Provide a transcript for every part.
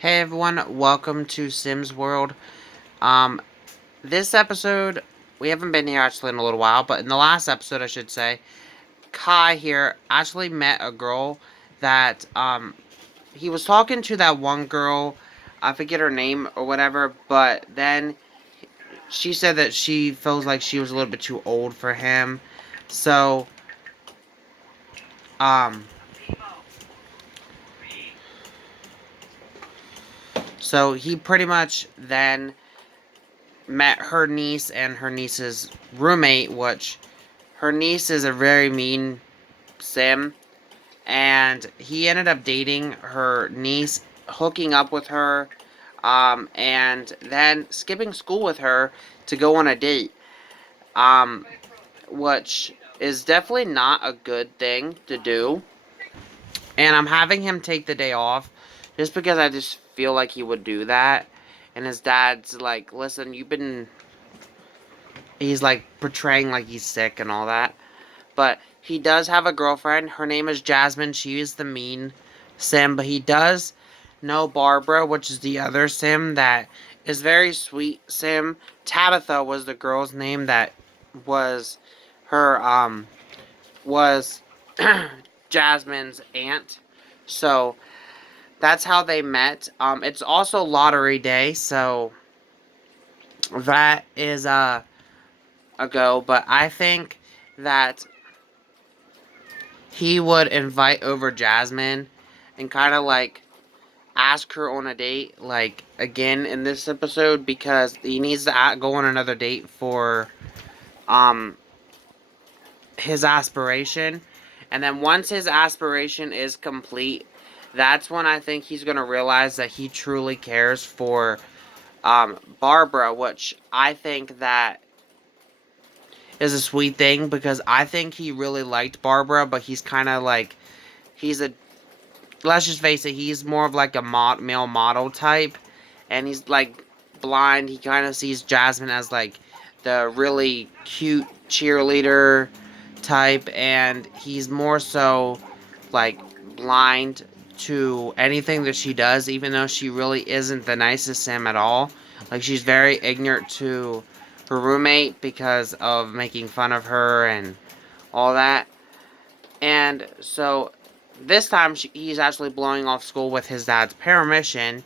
Hey everyone, welcome to Sims World. Um, this episode, we haven't been here actually in a little while, but in the last episode, I should say, Kai here actually met a girl that, he was talking to that one girl, I forget her name or whatever, but then she said that she feels like she was a little bit too old for him. So, um, so he pretty much then met her niece and her niece's roommate, which her niece is a very mean sim, and he ended up dating her niece, hooking up with her, and then skipping school with her to go on a date, um, which is definitely not a good thing to do. And I'm having him take the day off just because I just feel like he would do that. And his dad's like, listen, he's like portraying like he's sick and all that. But he does have a girlfriend. Her name is Jasmine. She is the mean sim, but he does know Barbara, which is the other sim that is very sweet sim. Tabitha was the girl's name that was her was Jasmine's aunt. So that's how they met. It's also lottery day, so that is a go. But I think that he would invite over Jasmine and kind of like ask her on a date, like again in this episode, because he needs to go on another date for um his aspiration. And then once his aspiration is complete, that's when I think he's gonna realize that he truly cares for Barbara, which I think that is a sweet thing because I think he really liked Barbara, but he's kind of like he's a let's just face it, he's more of like a male model type, and he's like blind. He kind of sees Jasmine as like the really cute cheerleader type, and he's more so like blind to anything that she does, even though she really isn't the nicest Sim at all. Like she's very ignorant to her roommate because of making fun of her and all that. And so this time he's actually blowing off school with his dad's permission,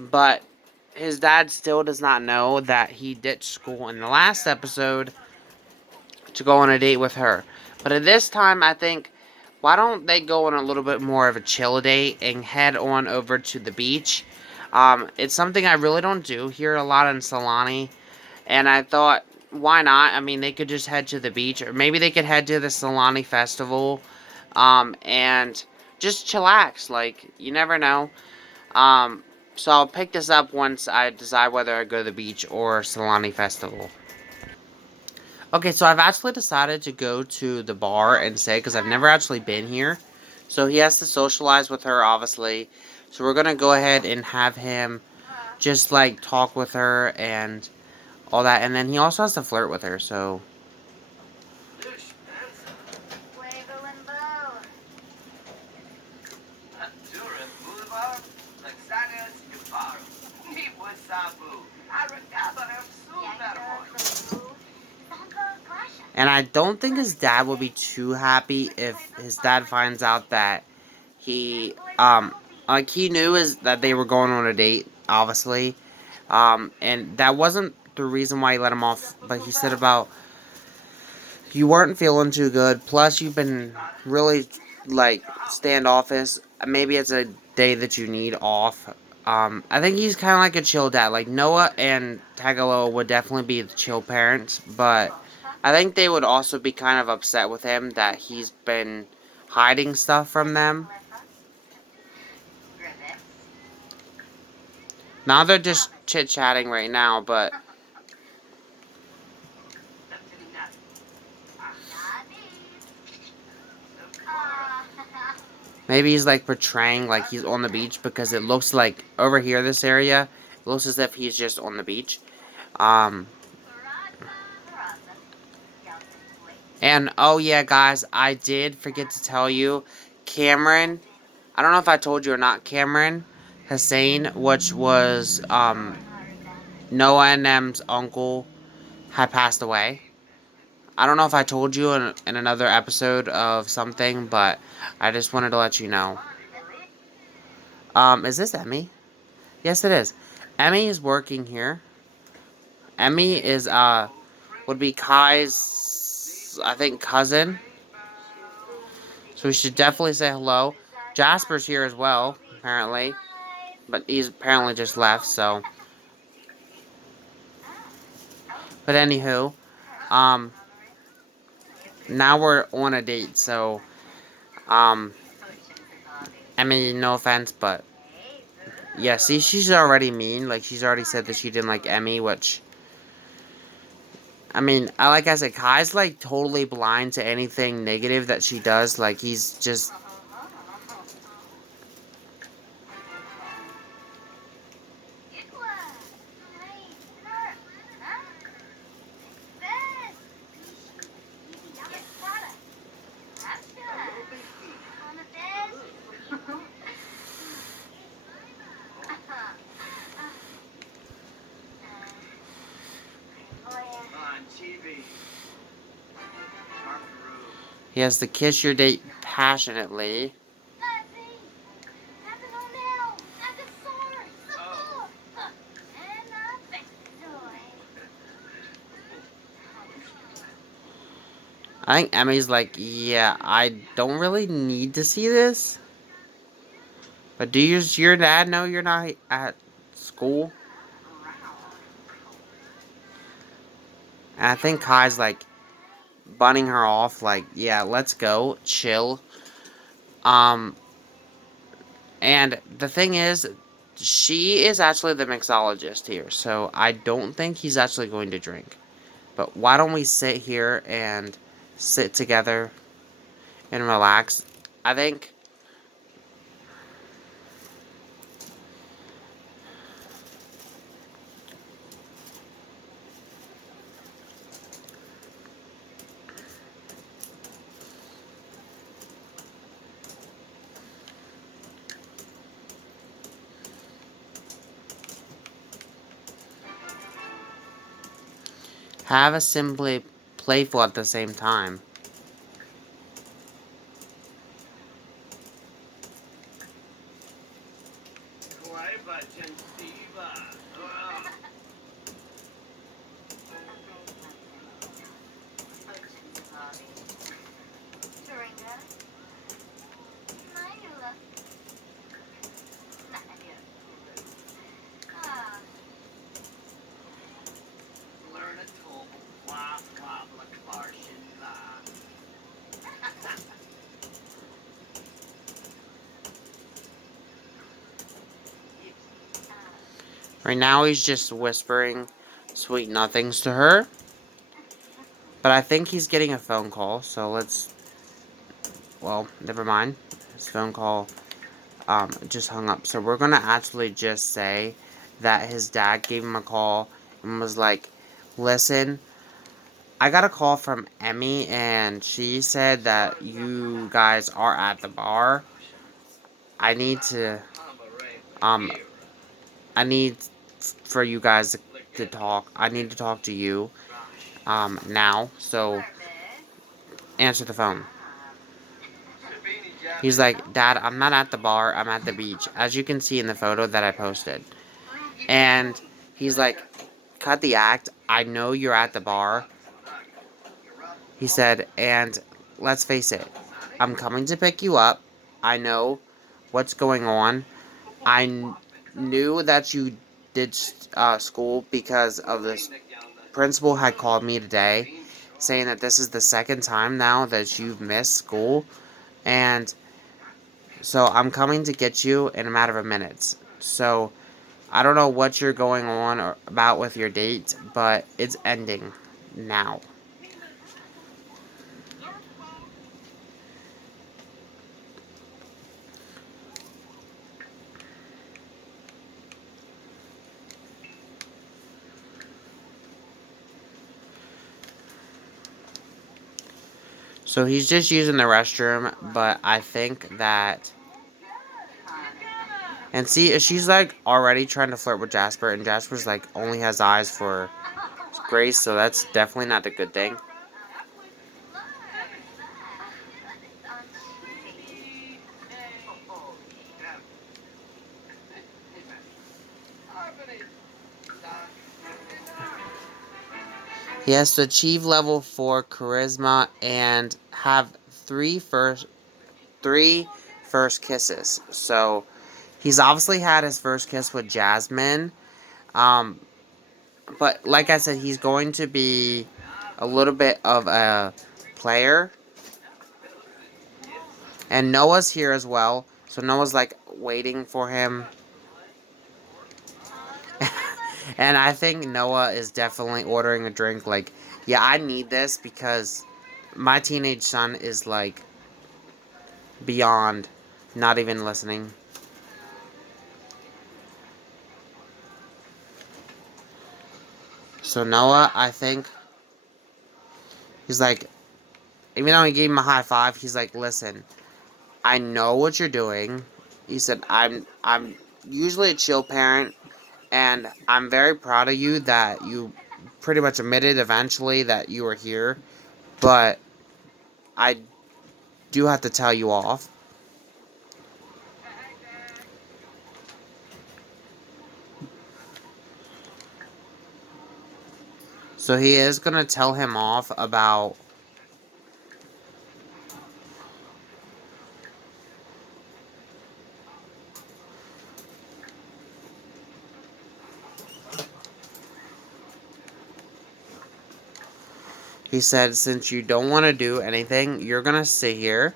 but his dad still does not know that he ditched school in the last episode to go on a date with her. But at this time, I think, why don't they go on a little bit more of a chill date and head on over to the beach? It's something I really don't do here a lot in Solani, and I thought, why not? I mean, they could just head to the beach, or maybe they could head to the Solani Festival, and just chillax. Like, you never know. Um, so I'll pick this up once I decide whether I go to the beach or Solani Festival. Okay, so I've actually decided to go to the bar and say, because I've never actually been here. So he has to socialize with her, obviously. So we're going to go ahead and have him just, like, talk with her and all that. And then he also has to flirt with her, so. And I don't think his dad would be too happy if his dad finds out that he, like, he knew that they were going on a date, obviously. And that wasn't the reason why he let him off, but he said about you weren't feeling too good. Plus, you've been really like standoffish. Maybe it's a day that you need off. I think he's kind of like a chill dad. Like Noah and Tagaloa would definitely be the chill parents, but I think they would also be kind of upset with him that he's been hiding stuff from them. Now they're just chit chatting right now, but maybe he's like portraying like he's on the beach because it looks like over here, this area, it looks as if he's just on the beach. Um, and oh yeah, guys, I did forget to tell you, Cameron. I don't know if I told you or not, Cameron. Hussein, which was Noah and them's uncle, had passed away. I don't know if I told you in another episode of something, but I just wanted to let you know. Is this Emmy? Yes, it is. Emmy is working here. Emmy is would be Kai's, I think, cousin. So we should definitely say hello. Jasper's here as well, apparently, but he's apparently just left. So, but anywho, um, now we're on a date. So, um, Emmy, no offense, but yeah, see, she's already mean. Like, she's already said that she didn't like Emmy, which, I mean, like I said, Kai's, like, totally blind to anything negative that she does. Like, he's just... He has to kiss your date passionately. I think Emmy's like, yeah, I don't really need to see this. But does your dad know you're not at school? And I think Kai's like bunning her off, like, yeah, let's go, chill. Um, and the thing is, she is actually the mixologist here, so I don't think he's actually going to drink. But why don't we sit here and sit together and relax? I think have a simply playful at the same time. Right now he's just whispering sweet nothings to her. But I think he's getting a phone call, so let's... Well, never mind. His phone call just hung up. So we're gonna actually just say that his dad gave him a call and was like, listen, I got a call from Emmy and she said that you guys are at the bar. I need to, um, I need for you guys to talk. I need to talk to you, now. So answer the phone. He's like, Dad, I'm not at the bar. I'm at the beach. As you can see in the photo that I posted. And he's like, cut the act. I know you're at the bar. He said, and let's face it, I'm coming to pick you up. I know what's going on. Knew that you did school because of this. Principal had called me today saying that this is the second time now that you've missed school. And so I'm coming to get you in a matter of minutes. So I don't know what you're going on or about with your date, but it's ending now. So he's just using the restroom, but I think that... And see, she's like already trying to flirt with Jasper, and Jasper's like only has eyes for Grace, so that's definitely not a good thing. He has to achieve level 4 charisma and have three first kisses. So he's obviously had his first kiss with Jasmine. Um, but like I said, he's going to be a little bit of a player. And Noah's here as well. So Noah's like waiting for him. And I think Noah is definitely ordering a drink. Like, yeah, I need this because my teenage son is like beyond not even listening. So Noah, I think he's like, even though he gave him a high five, he's like, listen, I know what you're doing. He said, I'm usually a chill parent, and I'm very proud of you that you pretty much admitted eventually that you were here, but I do have to tell you off. So he is gonna tell him off about he said, since you don't want to do anything, you're gonna sit here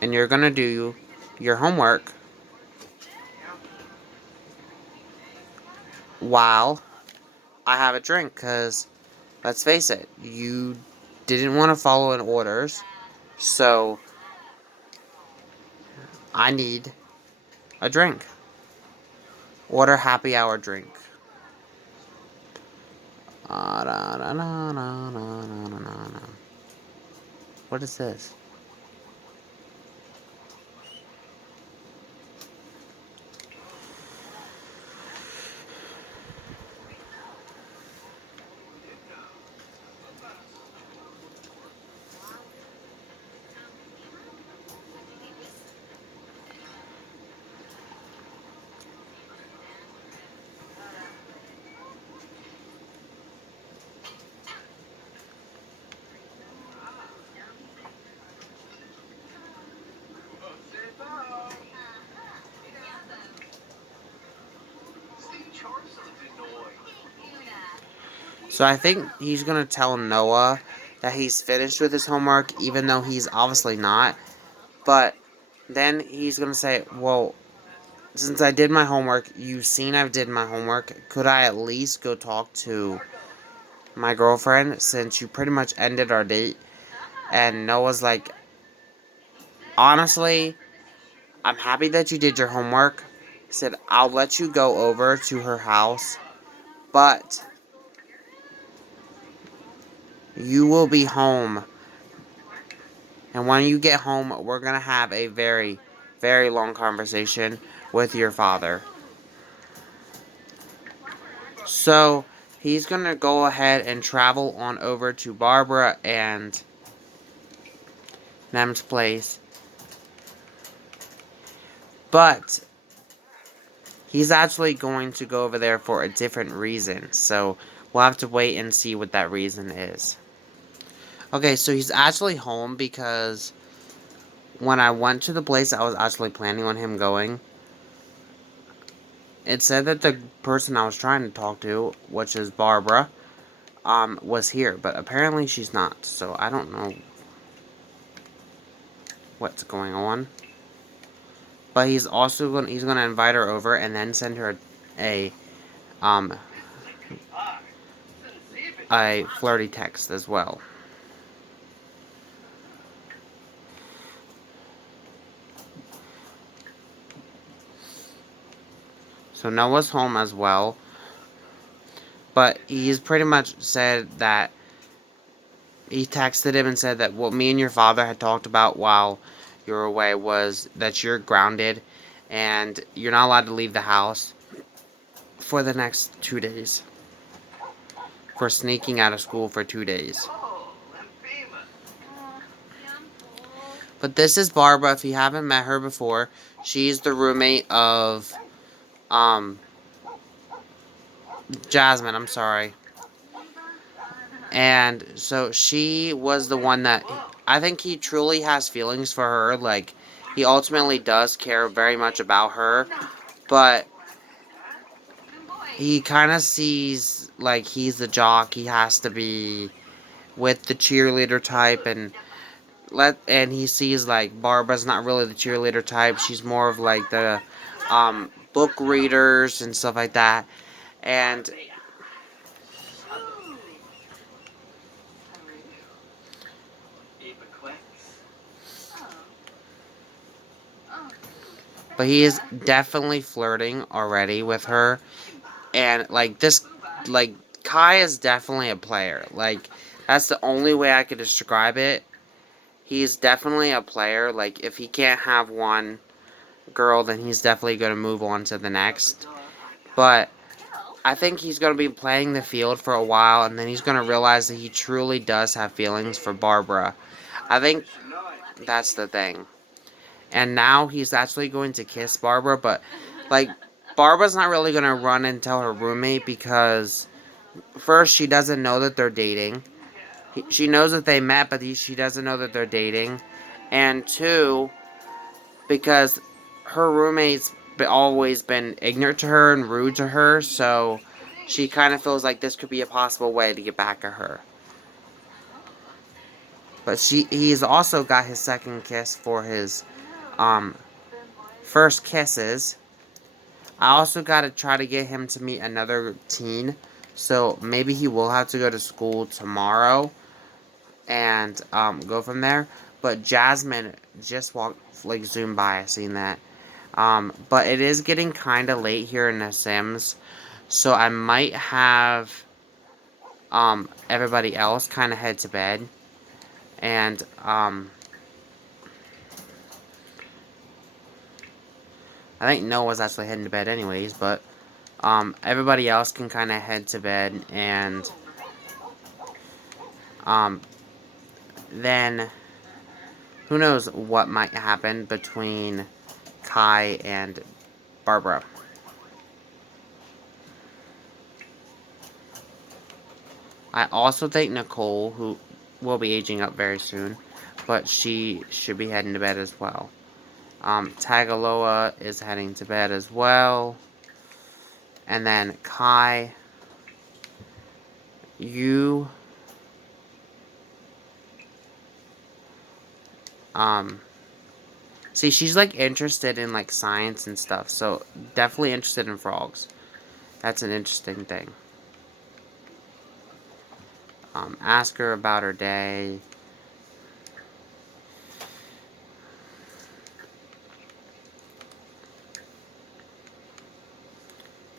and you're gonna do your homework while I have a drink, because let's face it, you didn't want to follow in orders, so I need a drink. Order happy hour drink. What is this? So I think he's gonna tell Noah that he's finished with his homework, even though he's obviously not. But then he's gonna say, well, since I did my homework, you've seen I've did my homework, could I at least go talk to my girlfriend since you pretty much ended our date? And Noah's like, honestly, I'm happy that you did your homework. He said, I'll let you go over to her house, but you will be home. And when you get home, we're going to have a very, very long conversation with your father. So he's going to go ahead and travel on over to Barbara and Nem's place. But he's actually going to go over there for a different reason. So we'll have to wait and see what that reason is. Okay, so he's actually home because when I went to the place I was actually planning on him going, it said that the person I was trying to talk to, which is Barbara, was here, but apparently she's not. So I don't know what's going on. But he's also gonna invite her over and then send her a um a flirty text as well. So Noah's home as well, but he's pretty much said that he texted him and said that what me and your father had talked about while you're away was that you're grounded and you're not allowed to leave the house for the next 2 days. For sneaking out of school for 2 days. But this is Barbara, if you haven't met her before. She's the roommate of, Jasmine, I'm sorry. And so she was the one that, I think he truly has feelings for her. Like, he ultimately does care very much about her. But he kind of sees, like, he's the jock. He has to be with the cheerleader type, and he sees, like, Barbara's not really the cheerleader type. She's more of, like, the book readers and stuff like that. And but he is definitely flirting already with her. And, like, like, Kai is definitely a player. Like, that's the only way I could describe it. He's definitely a player. Like, if he can't have one girl, then he's definitely going to move on to the next. But I think he's going to be playing the field for a while, and then he's going to realize that he truly does have feelings for Barbara. I think that's the thing. And now he's actually going to kiss Barbara, but, like, Barbara's not really going to run and tell her roommate because, first, she doesn't know that they're dating. She knows that they met, but she doesn't know that they're dating. And two, because her roommate's always been ignorant to her and rude to her, so she kind of feels like this could be a possible way to get back at her. But he's also got his second kiss for his first kisses. I also got to try to get him to meet another teen, so maybe he will have to go to school tomorrow and go from there. But Jasmine just walked, like, zoomed by. I seen that. But it is getting kind of late here in The Sims, so I might have everybody else kind of head to bed. And I think Noah's actually heading to bed anyways, but everybody else can kind of head to bed, and then who knows what might happen between Kai and Barbara. I also think Nicole, who will be aging up very soon, but she should be heading to bed as well. Tagaloa is heading to bed as well. And then Kai, you, see, she's, like, interested in, like, science and stuff, so definitely interested in frogs. That's an interesting thing. Ask her about her day.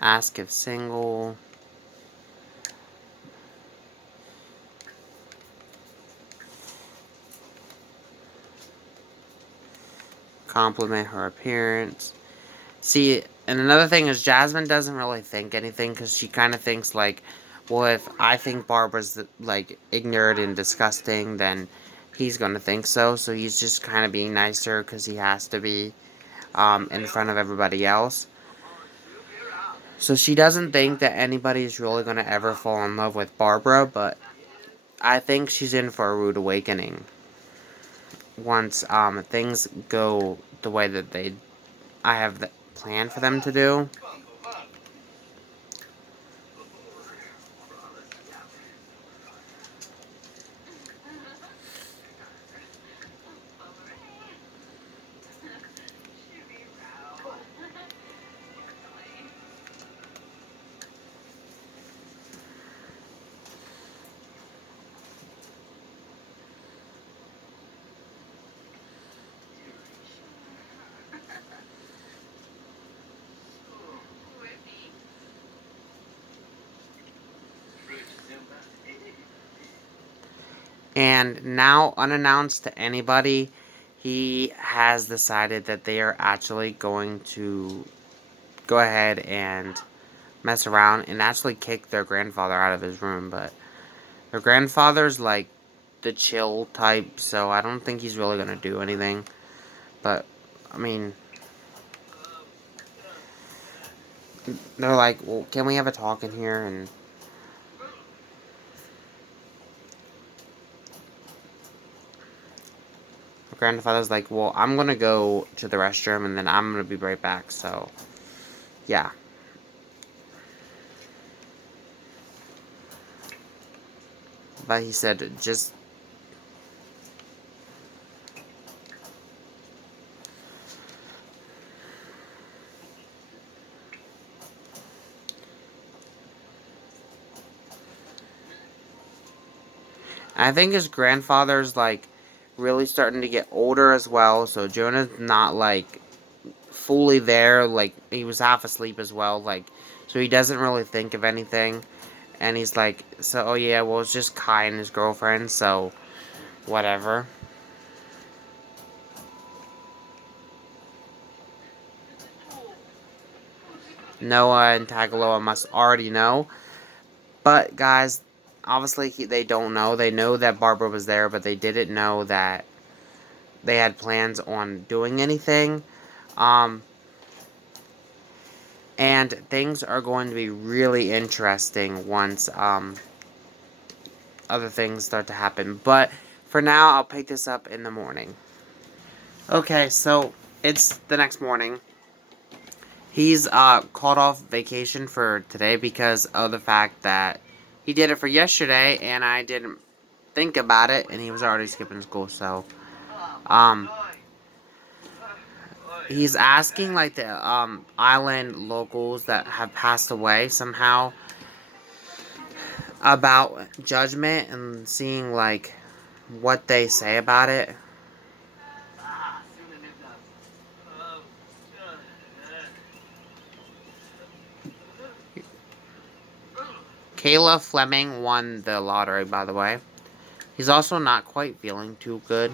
Ask if single. Compliment her appearance. See, and another thing is Jasmine doesn't really think anything because she kind of thinks, like, well, if I think Barbara's, like, ignorant and disgusting, then he's going to think so. So he's just kind of being nicer because he has to be in front of everybody else. So she doesn't think that anybody's really going to ever fall in love with Barbara, but I think she's in for a rude awakening once things go the way that I have planned for them to do. And now, unannounced to anybody, he has decided that they are actually going to go ahead and mess around and actually kick their grandfather out of his room. But their grandfather's like the chill type, so I don't think he's really going to do anything. But, I mean, they're like, well, can we have a talk in here? And the grandfather's like, well, I'm going to go to the restroom and then I'm going to be right back. So, yeah. But he said, just... I think his grandfather's, like, really starting to get older as well. So Jonah's not, like, fully there. Like, he was half asleep as well. Like, so he doesn't really think of anything. And he's like, so, oh yeah, well, it's just Kai and his girlfriend, so whatever. Noah and Tagaloa must already know. But, guys, obviously they don't know. They know that Barbara was there, but they didn't know that they had plans on doing anything. And things are going to be really interesting once other things start to happen. But for now, I'll pick this up in the morning. Okay, so it's the next morning. He's called off vacation for today because of the fact that he did it for yesterday and I didn't think about it and he was already skipping school. So he's asking like the island locals that have passed away somehow about judgment and seeing like what they say about it. Kayla Fleming won the lottery, by the way. He's also not quite feeling too good.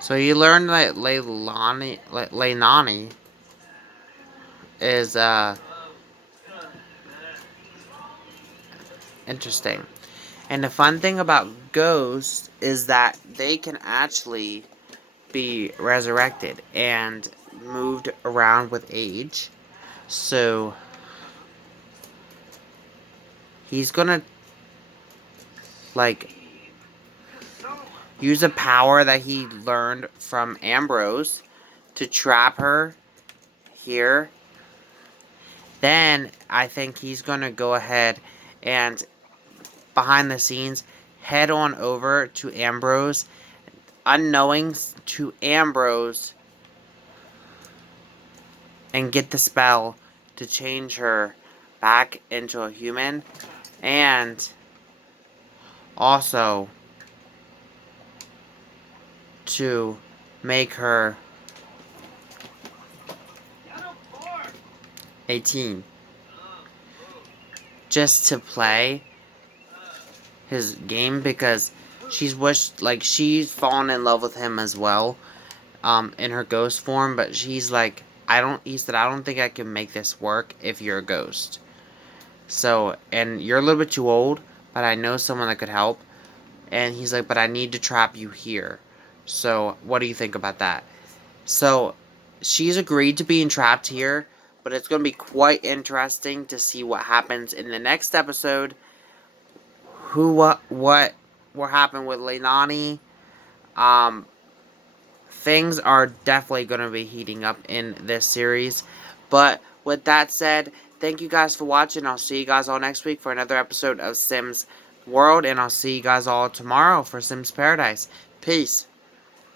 So you learn that Leilani is interesting. And the fun thing about ghosts is that they can actually be resurrected and moved around with age. So he's gonna like use a power that he learned from Ambrose to trap her here. Then I think he's gonna go ahead and behind the scenes head on over to Ambrose, unknowing to Ambrose, and get the spell to change her back into a human, and also to make her 18, just to play his game, because she's fallen in love with him as well, in her ghost form, but she's like, he said, I don't think I can make this work if you're a ghost. So, and you're a little bit too old, but I know someone that could help. And he's like, but I need to trap you here. So, what do you think about that? So, she's agreed to being trapped here, but it's going to be quite interesting to see what happens in the next episode. what will happen with Leilani. Um, things are definitely going to be heating up in this series. But with that said, thank you guys for watching. I'll see you guys all next week for another episode of Sims World, and I'll see you guys all tomorrow for Sims Paradise. Peace.